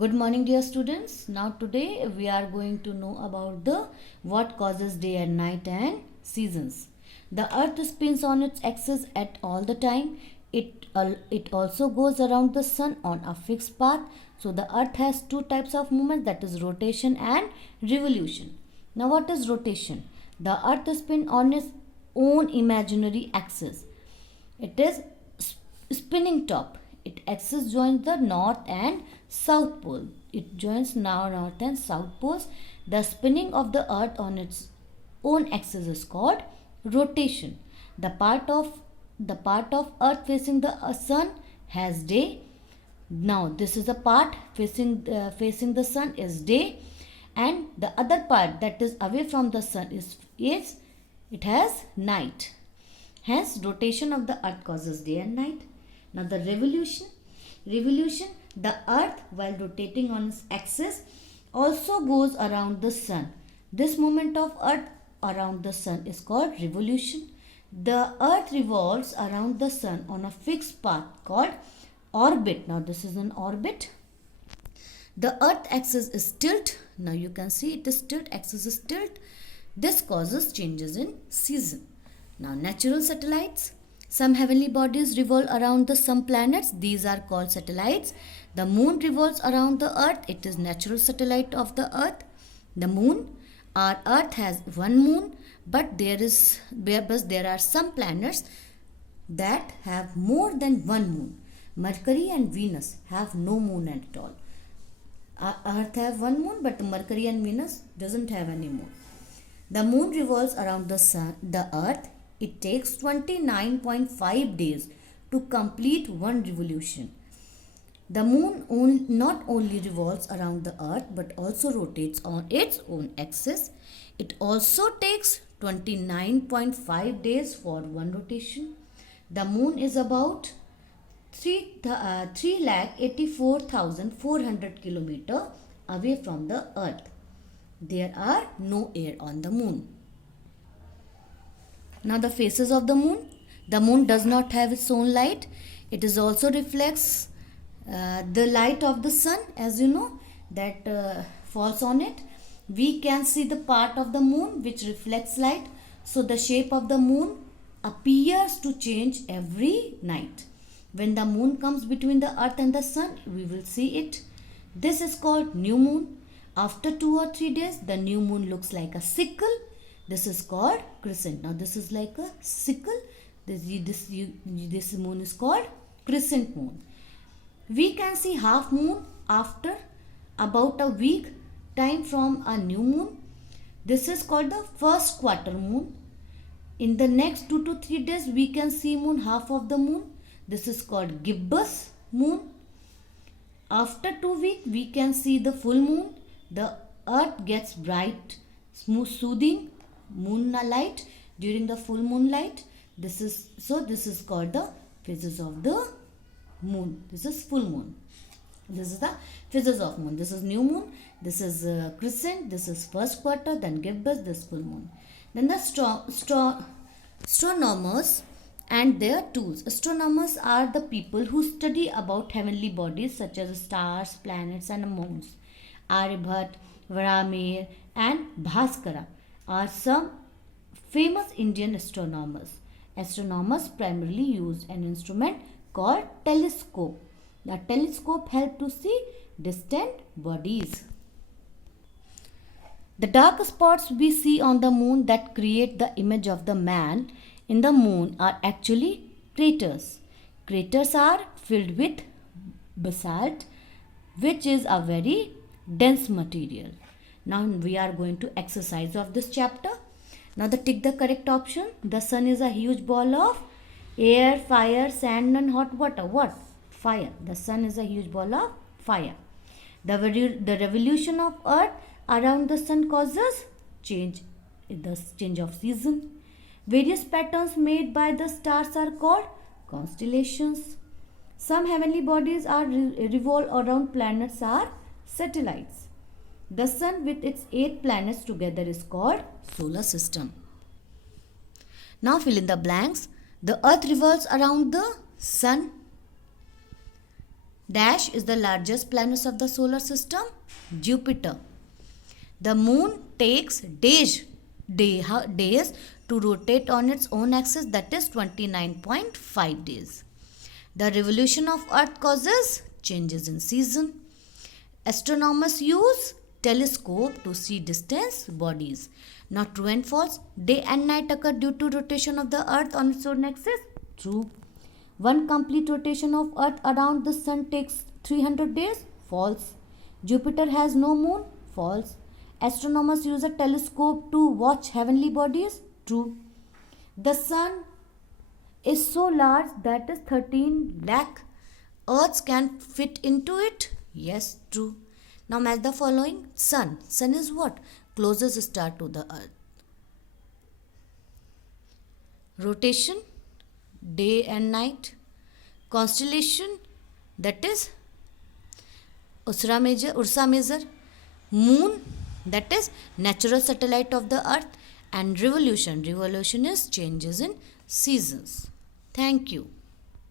Good morning, dear students. Now today we are going to know about the what causes day and night and seasons. The earth spins on its axis at all the time. It also goes around the sun on a fixed path. So the earth has two types of movement, that is rotation and revolution. Now what is rotation? The earth spins on its own imaginary axis. It is spinning top. Its axis joins the north and south pole. It joins now north and south poles. The spinning of the earth on its own axis is called rotation. The part of earth facing the sun has day. Now this is the part facing the sun is day, and the other part that is away from the sun is it has night. Hence, rotation of the earth causes day and night. Now, the revolution, the earth while rotating on its axis also goes around the sun. This movement of earth around the sun is called revolution. The earth revolves around the sun on a fixed path called orbit. Now, this is an orbit. The earth axis is tilt. Now, you can see it is tilt, axis is tilt. This causes changes in season. Now, natural satellites. Some heavenly bodies revolve around some planets. These are called satellites. The moon revolves around the earth. It is natural satellite of the earth. The moon. Our earth has one moon, but there are some planets that have more than one moon. Mercury and Venus have no moon at all. Our earth have one moon, but Mercury and Venus doesn't have any moon. The moon revolves around the earth. It takes 29.5 days to complete one revolution. The moon not only revolves around the earth but also rotates on its own axis. It also takes 29.5 days for one rotation. The moon is about 3,84,400 kilometers away from the earth. There are no air on the moon. Now the phases of the moon. The moon does not have its own light. It is also reflects the light of the sun, as you know, that falls on it. We can see the part of the moon which reflects light. So the shape of the moon appears to change every night. When the moon comes between the earth and the sun, we will see it. This is called new moon. After 2 or 3 days, the new moon looks like a sickle. This is called crescent. Now this is like a sickle. This moon is called crescent moon. We can see half moon after about a week time from a new moon. This is called the first quarter moon. In the next 2 to 3 days, we can see moon, half of the moon. This is called gibbous moon. After 2 weeks, we can see the full moon. The earth gets bright, smooth, soothing moonlight during the full moonlight. This is called the phases of the moon. This is full moon. This is the phases of moon. This is new moon. This is crescent. This is first quarter. Then gibbous. This full moon. Then the astronomers and their tools. Astronomers are the people who study about heavenly bodies such as stars, planets, and moons. Aryabhat, Varamir, and Bhaskara are some famous Indian astronomers. Astronomers primarily use an instrument called telescope. The telescope helps to see distant bodies. The dark spots we see on the moon that create the image of the man in the moon are actually craters. Craters are filled with basalt, which is a very dense material. Now we are going to exercise of this chapter. Now tick the correct option. The sun is a huge ball of air, fire, sand and hot water. What? Fire. The sun is a huge ball of fire. The revolution of earth around the sun causes change of season. Various patterns made by the stars are called constellations. Some heavenly bodies revolve around planets are satellites. The sun with its 8 planets together is called solar system. Now fill in the blanks. The earth revolves around the sun. Dash is the largest planet of the solar system, Jupiter. The moon takes days to rotate on its own axis, that is 29.5 days. The revolution of Earth causes changes in season. Astronomers use telescope to see distant bodies. Not true and false. Day and night occur due to rotation of the Earth on its own axis. True. One complete rotation of Earth around the Sun takes 300 days. False. Jupiter has no moon. False. Astronomers use a telescope to watch heavenly bodies. True. The Sun is so large that is 13 lakh Earths can fit into it. Yes, true. Now match the following. Sun. Sun is what? Closest star to the Earth. Rotation, day and night. Constellation, that is Ursa Major. Moon, that is natural satellite of the Earth. And revolution. Revolution is changes in seasons. Thank you.